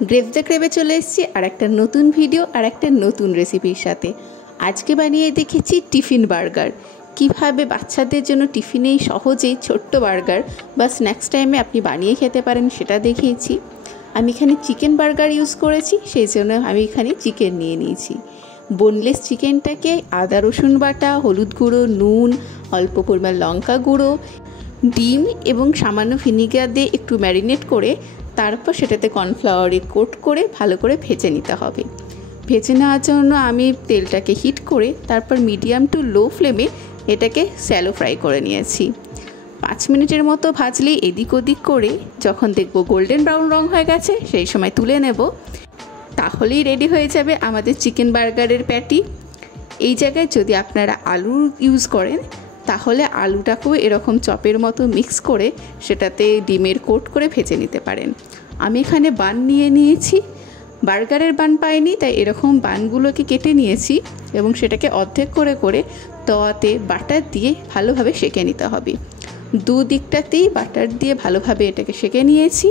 Grave the ক্রেভে চলে এসেছি আর একটা নতুন ভিডিও আর একটা নতুন রেসিপির সাথে। আজকে বানিয়ে দেখেছি টিফিন বার্গার। কিভাবে বাচ্চাদের জন্য টিফিনেই সহজেই ছোট্ট বার্গার বা স্ন্যাক্স টাইমে আপনি বানিয়ে খেতে পারেন সেটা দেখিয়েছি। আমি এখানে চিকেন বার্গার ইউজ করেছি, সেই জন্য আমি এখানে চিকেন নিয়ে নিয়েছি। বোনলেস চিকেনটাকে আদা রসুন বাটা, হলুদ গুঁড়ো, নুন, অল্প পরিমাণ লঙ্কা গুঁড়ো, ডিম এবং সামান্য ভিনিগার দিয়ে একটু ম্যারিনেট করে তারপর সেটাতে কর্নফ্লাওয়ারে কোট করে ভালো করে ভেজে নিতে হবে। ভেজে নেওয়ার জন্য আমি তেলটাকে হিট করে তারপর মিডিয়াম টু লো ফ্লেমে এটাকে স্যালো ফ্রাই করে নিয়েছি। 5 মিনিটের মতো ভাজলেই এদিক ওদিক করে যখন দেখব গোল্ডেন ব্রাউন রং হয়ে গেছে সেই সময় তুলে নেব। তাহলেই রেডি হয়ে যাবে আমাদের চিকেন বার্গারের প্যাটি। এই জায়গায় যদি আপনারা আলু ইউজ করেন তাহলে আলুটাকেও এরকম চপের মতো মিক্স করে সেটাতে ডিমের কোট করে ভেজে নিতে পারেন। আমি এখানে বান নিয়ে নিয়েছি, বার্গারের বান পাইনি তাই এরকম বানগুলোকে কেটে নিয়েছি এবং সেটাকে অর্ধেক করে করে তাওয়াতে বাটার দিয়ে ভালোভাবে সেঁকে নিতে হবে। দুদিকটাতেই বাটার দিয়ে ভালোভাবে এটাকে সেঁকে নিয়েছি।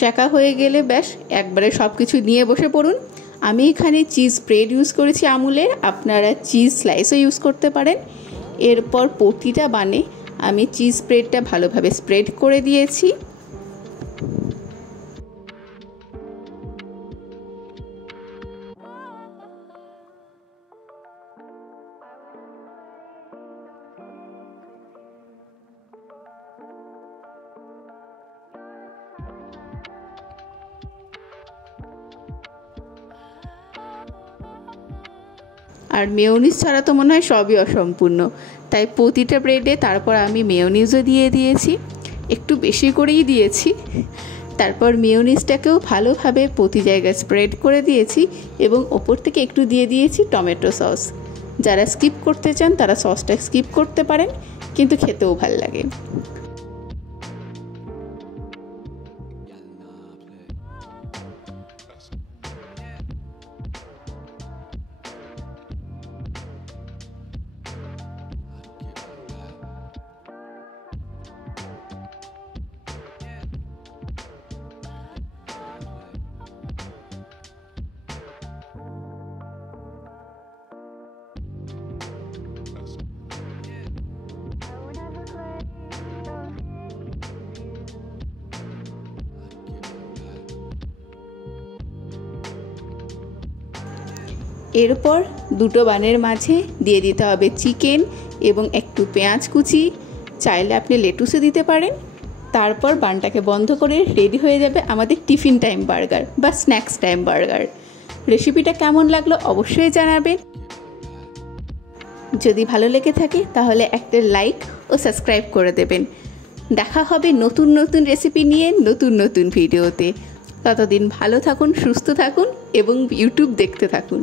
শেখা হয়ে গেলে ব্যাস একবারে সব কিছু নিয়ে বসে পড়ুন। আমি এখানে চিজ স্প্রেড ইউজ করেছি আমুলের, আপনারা চিজ স্লাইসও ইউজ করতে পারেন। এরপর প্রতিটা বানে আমি চিজ স্প্রেডটা ভালোভাবে স্প্রেড করে দিয়েছি। আর মেয়োনিজ ছাড়া তো মনে হয় সবই অসম্পূর্ণ, তাই প্রতিটা ব্রেডে তারপর আমি মেয়োনিজও দিয়ে দিয়েছি, একটু বেশি করেই দিয়েছি। তারপর মেয়োনিজটাকেও ভালোভাবে প্রতি জায়গায় স্প্রেড করে দিয়েছি এবং ওপর থেকে একটু দিয়ে দিয়েছি টমেটো সস। যারা স্কিপ করতে চান তারা সসটা স্কিপ করতে পারেন, কিন্তু খেতেও ভালো লাগে। এরপর দুটো বানের মাঝে দিয়ে দিতে হবে চিকেন এবং একটু পেঁয়াজ কুচি, চাইলে আপনি লেটুসও দিতে পারেন। তারপর বানটাকে বন্ধ করে রেডি হয়ে যাবে আমাদের টিফিন টাইম বার্গার বা স্ন্যাক্স টাইম বার্গার। রেসিপিটা কেমন লাগলো অবশ্যই জানাবেন। যদি ভালো লেগে থাকে তাহলে একটা লাইক ও সাবস্ক্রাইব করে দেবেন। দেখা হবে নতুন নতুন রেসিপি নিয়ে নতুন নতুন ভিডিওতে। ততদিন ভালো থাকুন, সুস্থ থাকুন এবং ইউটিউব দেখতে থাকুন।